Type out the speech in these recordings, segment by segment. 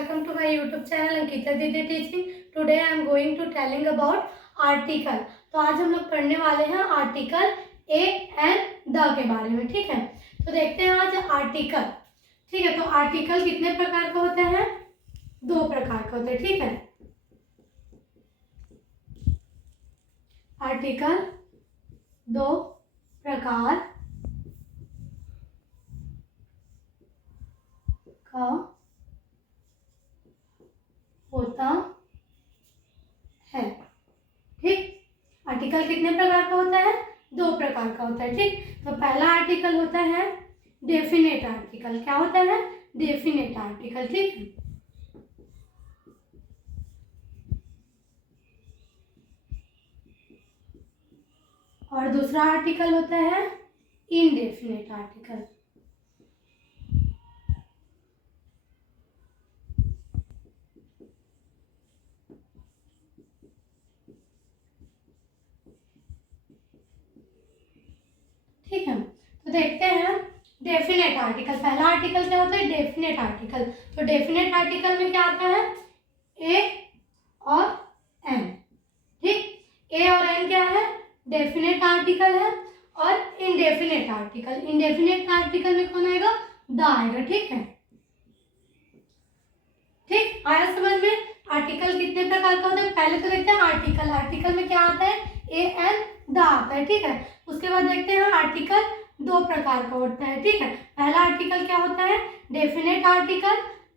welcome to my YouTube channel Ankita Didi Teaching. Today I am going to telling about article. तो आज हम लोग पढ़ने वाले हैं आर्टिकल ए एंड द के बारे में, ठीक है। तो देखते हैं आज आर्टिकल, ठीक है। तो आर्टिकल कितने प्रकार का होता है? दो प्रकार का होता है, ठीक है। आर्टिकल दो प्रकार का होता है, ठीक। आर्टिकल कितने प्रकार का होता है? दो प्रकार का होता है, ठीक। तो पहला आर्टिकल होता है डेफिनेट आर्टिकल। क्या होता है? डेफिनेट आर्टिकल, ठीक है। और दूसरा आर्टिकल होता है इनडेफिनेट आर्टिकल। ठीक है, तो देखते हैं डेफिनेट आर्टिकल। पहला आर्टिकल क्या होता है? Definite article. तो डेफिनेट आर्टिकल में क्या आता है? ए और एन, ठीक। ए और एन क्या है? डेफिनेट आर्टिकल है। और इनडेफिनेट आर्टिकल, इनडेफिनेट आर्टिकल में कौन आएगा? द आएगा, ठीक है। ठीक, आया समझ में? आर्टिकल कितने प्रकार का होता है? पहले तो देखते हैं आर्टिकल। आर्टिकल में क्या आता है? ए एन द आता है, ठीक है। उसके बाद देखते हैं आर्टिकल दो प्रकार का होता है, ठीक है। पहला आर्टिकल क्या होता है? डेफिनेट आर्टिकल,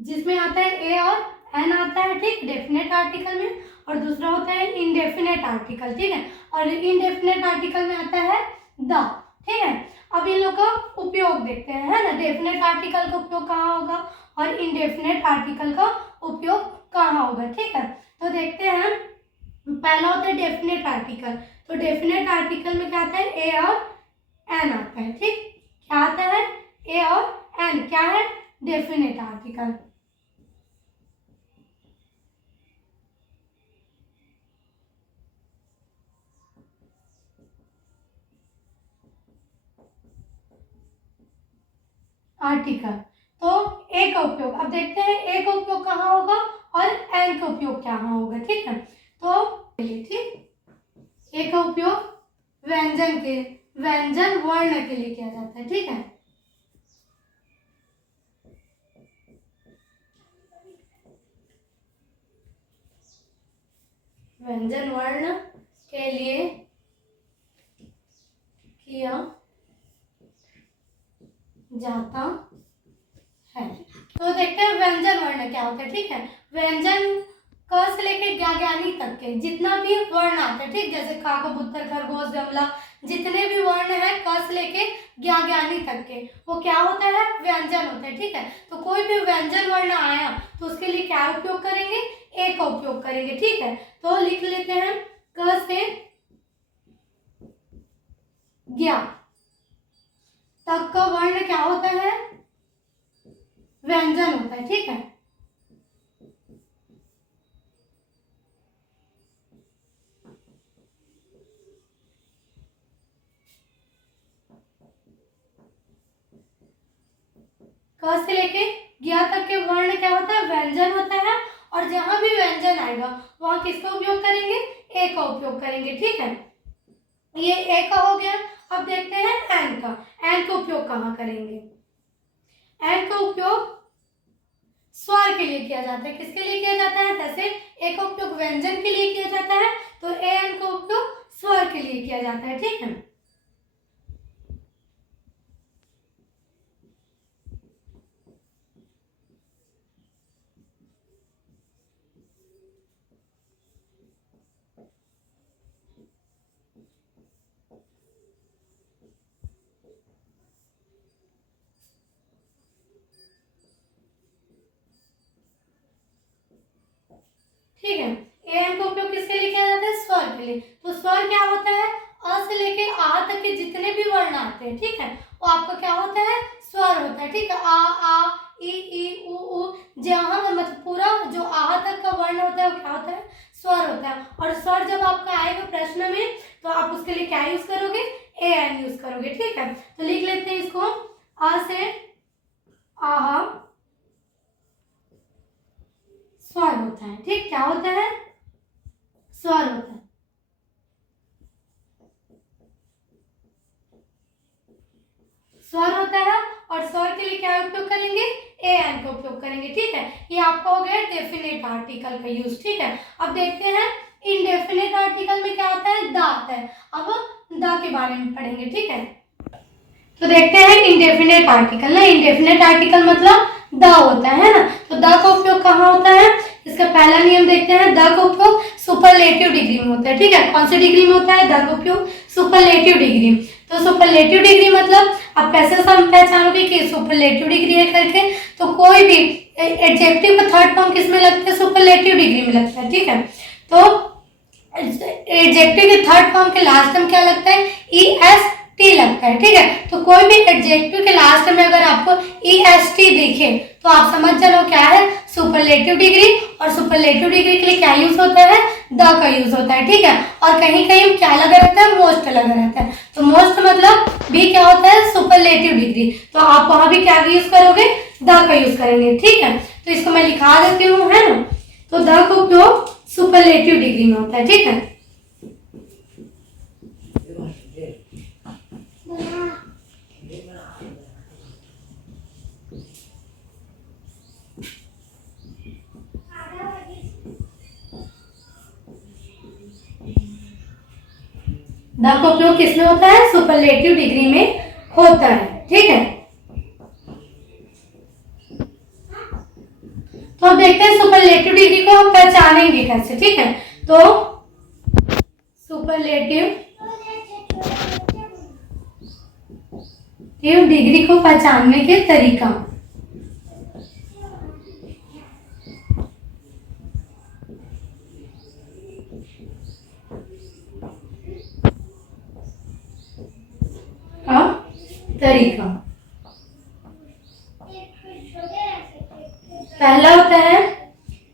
जिसमें आता है ए और एन आता है, ठीक, डेफिनेट आर्टिकल में। और दूसरा होता है इनडेफिनेट आर्टिकल, ठीक है। और इनडेफिनेट आर्टिकल में आता है द, ठीक है। अब इन लोग का उपयोग देखते हैं, है ना। डेफिनेट आर्टिकल का उपयोग कहाँ होगा और इनडेफिनेट आर्टिकल का उपयोग कहाँ होगा, ठीक है। तो देखते हैं, पहला होता है डेफिनेट आर्टिकल। तो डेफिनेट आर्टिकल में क्या आता है? ए और एन आता है, ठीक। क्या आता है? ए और एन। क्या है? Definite article. आर्टिकल तो ए का उपयोग, अब देखते हैं ए का उपयोग कहाँ होगा और एन का उपयोग क्या होगा, ठीक है। तो ठीक, ए का उपयोग व्यंजन के, व्यंजन वर्ण के लिए किया जाता है, ठीक है। व्यंजन वर्ण के लिए किया जाता है। तो देखते हैं व्यंजन वर्ण क्या होता है, ठीक है। व्यंजन क से लेके ज्ञानी तक के जितना भी वर्ण आता है, ठीक, जैसे का कबूतर खरगोश गमला, जितने भी वर्ण है क से लेके ज्ञानी तक के, वो क्या होता है? व्यंजन होता है, ठीक है। तो कोई भी व्यंजन वर्ण आया तो उसके लिए क्या उपयोग करेंगे? ए का उपयोग करेंगे, ठीक है। तो लिख लेते हैं क से ज्ञा तक का वर्ण क्या होता है? व्यंजन होता है, ठीक है। क से लेके ज्ञा तक के वर्ण क्या होता है? व्यंजन होता है। और जहां भी व्यंजन आएगा वहां किसका उपयोग करेंगे? ए का उपयोग करेंगे, ठीक है। ये ए का हो गया। अब देखते हैं एन का। एन का उपयोग कहाँ करेंगे? एन का उपयोग स्वर के लिए किया जाता है। किसके लिए किया जाता है? जैसे ए का उपयोग व्यंजन के लिए किया जाता है, तो ए एन का उपयोग स्वर के लिए किया जाता है, ठीक है। ठीक है, ए एन का उपयोग किसके लिए किया जाता है? स्वर के लिए। तो स्वर क्या होता है? अ से लेके आ तक के जितने भी वर्ण आते हैं, ठीक है, वो आपका क्या होता है? स्वर होता है, ठीक है। आ ई उ जहां मतलब पूरा जो आ तक का वर्ण होता है वो क्या होता है? स्वर होता है। और स्वर जब आपका आएगा प्रश्न में तो आप उसके लिए क्या यूज करोगे? ए एन यूज करोगे, ठीक है। तो लिख लेते हैं इसको। आ से आहा, स्वर होता है। ठीक, क्या होता है? स्वर होता है। स्वर होता है और स्वर के लिए क्या उपयोग करेंगे? ए एन का उपयोग करेंगे। ठीक है, ये आपका हो गया डेफिनेट आर्टिकल का यूज। ठीक है, अब देखते हैं इनडेफिनेट आर्टिकल में क्या आता है? द आता है। अब द के बारे में पढ़ेंगे। ठीक है, तो देखते हैं इनडेफिनेट आर्टिकल ना। इनडेफिनेट आर्टिकल मतलब द होता है ना, तो द का उपयोग कहाँ होता है? इसका पहला नियम देखते हैं। द का उपयोग सुपरलेटिव डिग्री में होता है। ठीक है, कौन सी डिग्री में होता है? द का उपयोग सुपरलेटिव डिग्री। तो सुपरलेटिव डिग्री मतलब आप कैसे पहचानोगे कि सुपरलेटिव डिग्री है करके? तो कोई भी एडजेक्टिव का थर्ड फॉर्म किस में लगता है? सुपरलेटिव डिग्री में लगता है। ठीक है, तो एडजेक्टिव के थर्ड फॉर्म के लास्ट में क्या लगता है? ई एस टी लगता है। ठीक है, तो कोई भी एडजेक्टिव के लास्ट में अगर आपको ई एस टी दिखे तो आप समझ जाओ क्या है? Superlative degree. और सुपरलेटिव डिग्री के लिए क्या यूज होता है? द का यूज होता है। ठीक है, और कहीं कहीं क्या लगा रहता है? मोस्ट लगा रहता है। तो मोस्ट मतलब भी क्या होता है? Superlative degree. तो आप वहां भी क्या यूज करोगे? द का यूज करेंगे। ठीक है, तो इसको मैं लिखा देती हूँ, है ना। तो द का उपयोग सुपरलेटिव डिग्री में होता है। ठीक है, द का उपयोग किसमें होता है? सुपरलेटिव डिग्री में होता है। ठीक है, तो अब देखते हैं सुपरलेटिव डिग्री को हम पहचानेंगे कैसे। ठीक है, तो सुपरलेटिव डिग्री को पहचानने के तरीका। तरीका पहला होता है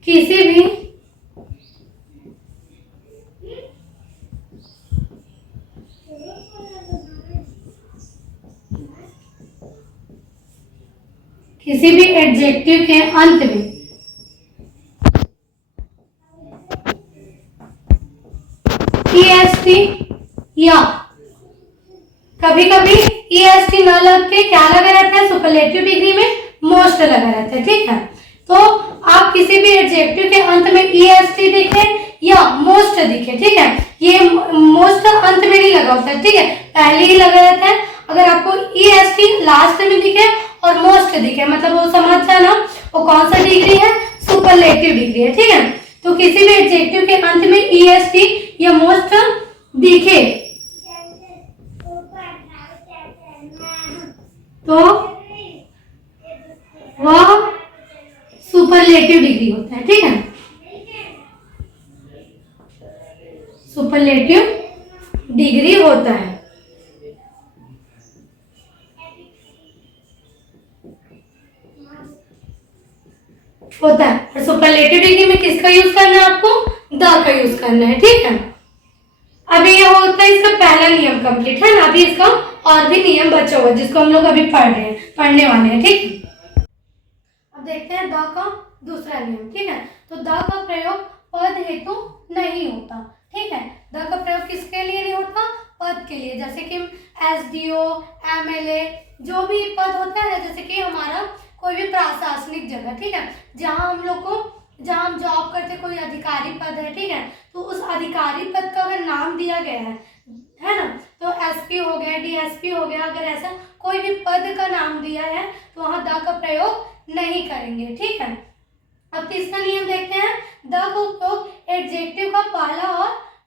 किसी भी एडजेक्टिव के अंत में EST या कभी कभी EST न लग के क्या लगा रहता है? सुपरलेटिव डिग्री में मोस्ट लगा रहता है। ठीक है, तो आप किसी भी एडजेक्टिव के अंत में EST दिखे या मोस्ट दिखे, ठीक है, ये मोस्ट अंत में नहीं लगा होता है। ठीक है, पहले ही लगा रहता है। अगर आपको EST लास्ट में दिखे और मोस्ट दिखे मतलब वो समझ जाना वो कौन सा डिग्री है? सुपरलेटिव डिग्री है। ठीक है, तो किसी भी एडजेक्टिव के अंत में EST या मोस्ट दिखे तो वह सुपरलेटिव डिग्री होता है। ठीक है, सुपरलेटिव डिग्री होता है। और सुपरलेटिव डिग्री में किसका यूज करना है? आपको द का यूज करना है। ठीक है, अभी ये होता है इसका पहला नियम कंप्लीट है ना। अभी इसका और भी नियम बचा हुआ जिसको हम लोग अभी पढ़ने वाले हैं। ठीक, अब देखते हैं द का दूसरा नियम। ठीक है, तो द का प्रयोग पद हेतु नहीं होता। ठीक है, द का प्रयोग किसके लिए नहीं होता? पद के लिए, जैसे कि SDO, MLA जो भी पद होता है ना, जैसे कि हमारा कोई भी प्रशासनिक जगह, ठीक है, जहाँ हम जॉब करते कोई अधिकारी पद है, ठीक है, तो उस अधिकारी पद का अगर नाम दिया गया है ना, तो SP हो गया, DSP हो गया, अगर ऐसा कोई भी पद का नाम दिया है तो वहां द का प्रयोग नहीं करेंगे। ठीक है, अब तीसरा नियम देखते हैं। द का उपयोग एडजेक्टिव का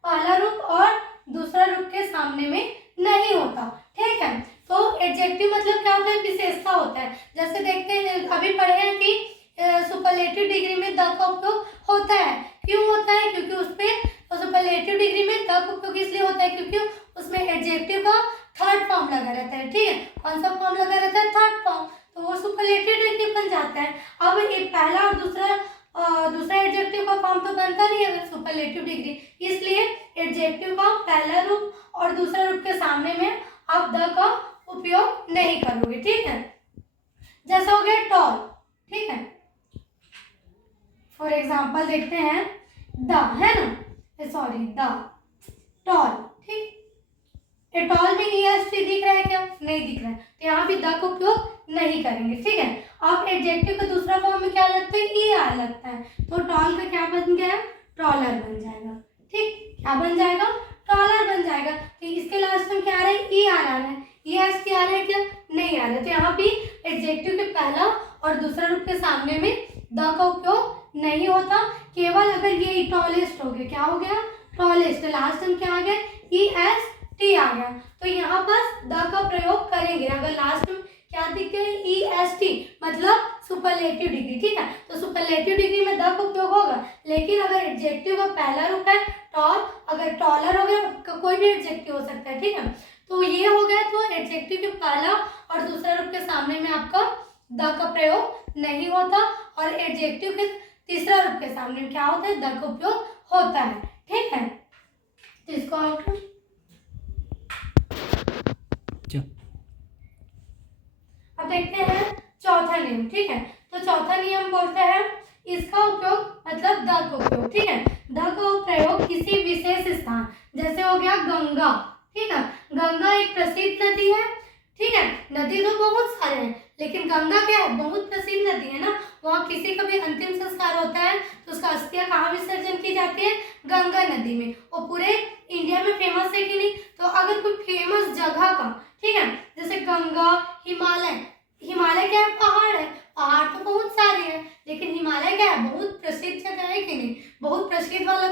पहला रूप और दूसरा रूप के सामने में नहीं होता। ठीक है, तो एडजेक्टिव मतलब क्या होता है? विशेषता होता है। जैसे देखते हैं अभी पढ़े हैं कि सुपरलेटिव डिग्री में द का उपयोग होता है। क्यों होता है? क्योंकि उसपे सुपरलेटिव डिग्री में द का उपयोग इसलिए होता है क्योंकि उसमें एडजेक्टिव का थर्ड फॉर्म लगा रहता है। ठीक है, कौन सा फॉर्म लगा रहता है? थर्ड फॉर्म, तो वो सुपरलेटिव डिग्री बन जाता है। अब एक पहला और दूसरा एडजेक्टिव का फॉर्म तो बनता नहीं है सुपरलेटिव डिग्री, इसलिए एडजेक्टिव का पहला रूप और दूसरा रूप के सामने में आप द का उपयोग नहीं करोगे। ठीक है, जैसा हो गया टॉल। ठीक है, और एग्जाम्पल देखते हैं द, है ना, सॉरी द, टॉल, ठीक। ये टॉल में EST दिख रहा है क्या? नहीं दिख रहा है, तो यहाँ भी द का उपयोग नहीं करेंगे, ठीक है। अब एडजेक्टिव का दूसरा फॉर्म में क्या लगता है? ER लगता है, तो टॉल का क्या बन गया? टॉलर बन जाएगा, ठीक। क्या बन जाएगा? टॉलर बन जाएगा। तो इसके लास्ट में क्या आ रहा है? ER आ रहा है। EST आ रहा है क्या? नहीं आ रहा है। तो यहाँ भी एडजेक्टिव के पहला और दूसरा रूप के सामने में द का उपयोग नहीं होता, केवल अगर ये टॉलेस्ट हो गया, क्या हो गया? टॉलेस्ट, लास्ट में क्या आ गया? EST आ गया, तो यहाँ पर द का प्रयोग करेंगे। अगर लास्ट में क्या दिख गया? EST मतलब सुपरलेटिव डिग्री, ठीक है। तो सुपरलेटिव डिग्री में द का उपयोग होगा, लेकिन अगर एडजेक्टिव का पहला रूप है टॉल, अगर टॉलर हो गया, कोई भी एडजेक्टिव हो सकता है, ठीक है। तो ये हो गया, तो एडजेक्टिव के पहला और दूसरा रूप के सामने में आपका द का प्रयोग नहीं होता, और एडजेक्टिव के तीसरा रूप के सामने में क्या होता है? द का उपयोग होता है, ठीक है। तो इसको आउट अब देखते हैं चौथा नियम, ठीक है। तो चौथा नियम बोलते हैं इसका उपयोग मतलब द का उपयोग, ठीक है। द का प्रयोग किसी विशेष स्थान, जैसे हो गया गंगा, ठीक है। गंगा एक प्रसिद्ध नदी है, ठीक है। नदी तो बहुत सारे हैं, लेकिन गंगा क्या है? बहुत प्रसिद्ध नदी है ना। वहाँ किसी का भी अंतिम संस्कार होता है तो उसका अस्थियां कहाँ विसर्जन की जाती है? गंगा नदी में। और पूरे इंडिया में फेमस है कि नहीं? तो अगर कोई फेमस जगह का, ठीक है, जैसे गंगा, हिमालय, हिमालय क्या है? पहाड़ है। पहाड़ तो बहुत सारे हैं, लेकिन हिमालय क्या है? बहुत प्रसिद्ध जगह है कि नहीं? बहुत प्रसिद्ध वाला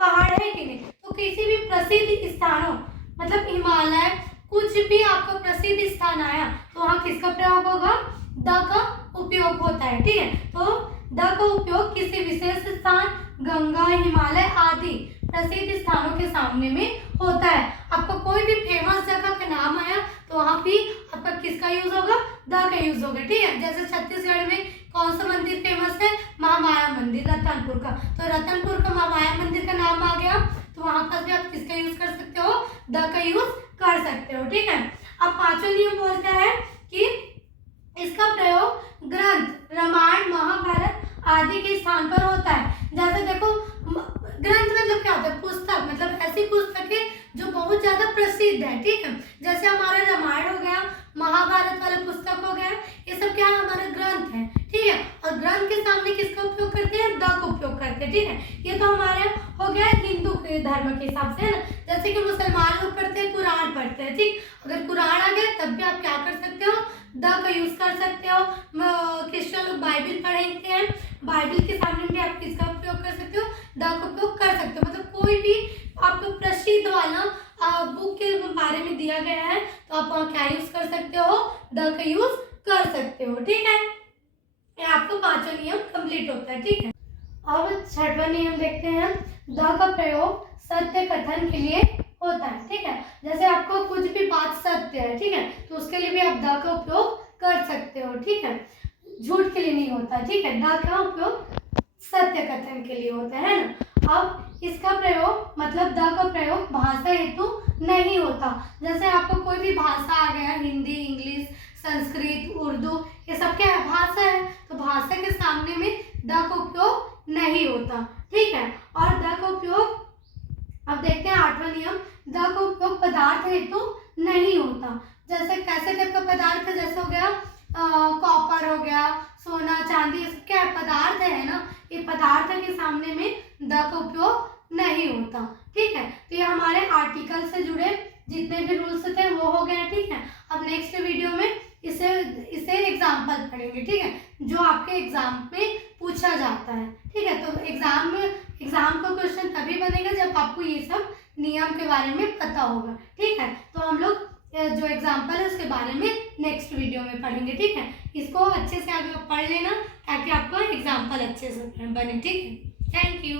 पहाड़ है कि नहीं? तो किसी भी प्रसिद्ध स्थानों, मतलब हिमालय, कुछ भी आपका प्रसिद्ध स्थान आया तो वहाँ किसका प्रयोग होगा? द का उपयोग होता है, ठीक है। तो द का उपयोग किसी विशेष स्थान, गंगा, हिमालय आदि प्रसिद्ध स्थानों के सामने में होता है। आपका कोई भी फेमस जगह का नाम आया तो वहाँ भी आपका किसका यूज होगा? द का यूज होगा, ठीक है। जैसे छत्तीसगढ़ में कौन सा मंदिर फेमस है? महामाया मंदिर, रतनपुर का। तो रतनपुर का महामाया मंदिर का नाम आ गया, तो वहाँ पर भी आप किसका यूज कर सकते हो? द का यूज कर सकते हो, ठीक है। अब पांचवा नियम बोलता है कि इसका प्रयोग ग्रंथ, रामायण, महाभारत आदि के स्थान पर होता है। जैसे देखो, ग्रंथ मतलब क्या होता है? पुस्तक, मतलब ऐसी पुस्तकें जो बहुत ज्यादा प्रसिद्ध है, ठीक है। जैसे हमारा रामायण हो गया, महाभारत वाला पुस्तक हो गया, ये सब क्या हमारा ग्रंथ है, ठीक है। और ग्रंथ के सामने किसका उपयोग करते हैं? द का उपयोग करते हैं, ठीक है। ये तो हमारे हो गया हिंदू के धर्म के हिसाब से, है ना। जैसे कि मुसलमान लोग पढ़ते हैं, कुरान पढ़ते हैं, ठीक। अगर कुरान आ गया तब भी आप क्या कर सकते हो? द का यूज कर सकते हो। क्रिश्चियन लोग बाइबल पढ़ते हैं, बाइबल के सामने भी आप किसका उपयोग कर सकते हो? द का उपयोग कर सकते हो। मतलब कोई भी आपको प्रसिद्ध वाला बुक के बारे में दिया गया है तो आप वहाँ क्या यूज कर सकते हो? द का यूज कर सकते हो, ठीक है। ये आपको पांचवा नियम कंप्लीट होता है, ठीक है। अब छठवां नियम देखते हैं। द का प्रयोग सत्य कथन के लिए होता है, ठीक है। जैसे आपको कुछ भी बात सत्य है, ठीक है, तो उसके लिए भी आप द का उपयोग कर सकते हो, ठीक है। झूठ के लिए नहीं होता, ठीक है। द का उपयोग सत्य कथन के लिए होता है ना। अब इसका प्रयोग मतलब द का प्रयोग भाषा हेतु नहीं होता। जैसे आपको कोई भी भाषा आ गया, हिंदी, इंग्लिश, संस्कृत, उर्दू, ये सब क्या है? भाषा है। तो भाषा के सामने में द का उपयोग नहीं होता, ठीक है। और द का उपयोग, अब देखते हैं आठवां नियम। द का उपयोग पदार्थ हेतु नहीं होता। जैसे कैसे टाइप का पदार्थ है? जैसे हो गया कॉपर हो गया, सोना, चांदी, ये सब क्या है? पदार्थ है ना। ये पदार्थ के सामने में द का उपयोग नहीं होता, ठीक है। तो ये हमारे आर्टिकल से जुड़े जितने भी रूल्स थे वो हो गए, ठीक है। अब नेक्स्ट वीडियो में इसे एग्जाम्पल पढ़ेंगे, ठीक है, जो आपके एग्जाम में पूछा जाता है, ठीक है। तो एग्जाम का क्वेश्चन तभी बनेगा जब आपको ये सब नियम के बारे में पता होगा, ठीक है। तो हम लोग जो एग्जाम्पल है उसके बारे में नेक्स्ट वीडियो में पढ़ेंगे, ठीक है। इसको अच्छे से आगे पढ़ लेना ताकि आपका एग्जाम्पल अच्छे से बने, ठीक है। Thank you.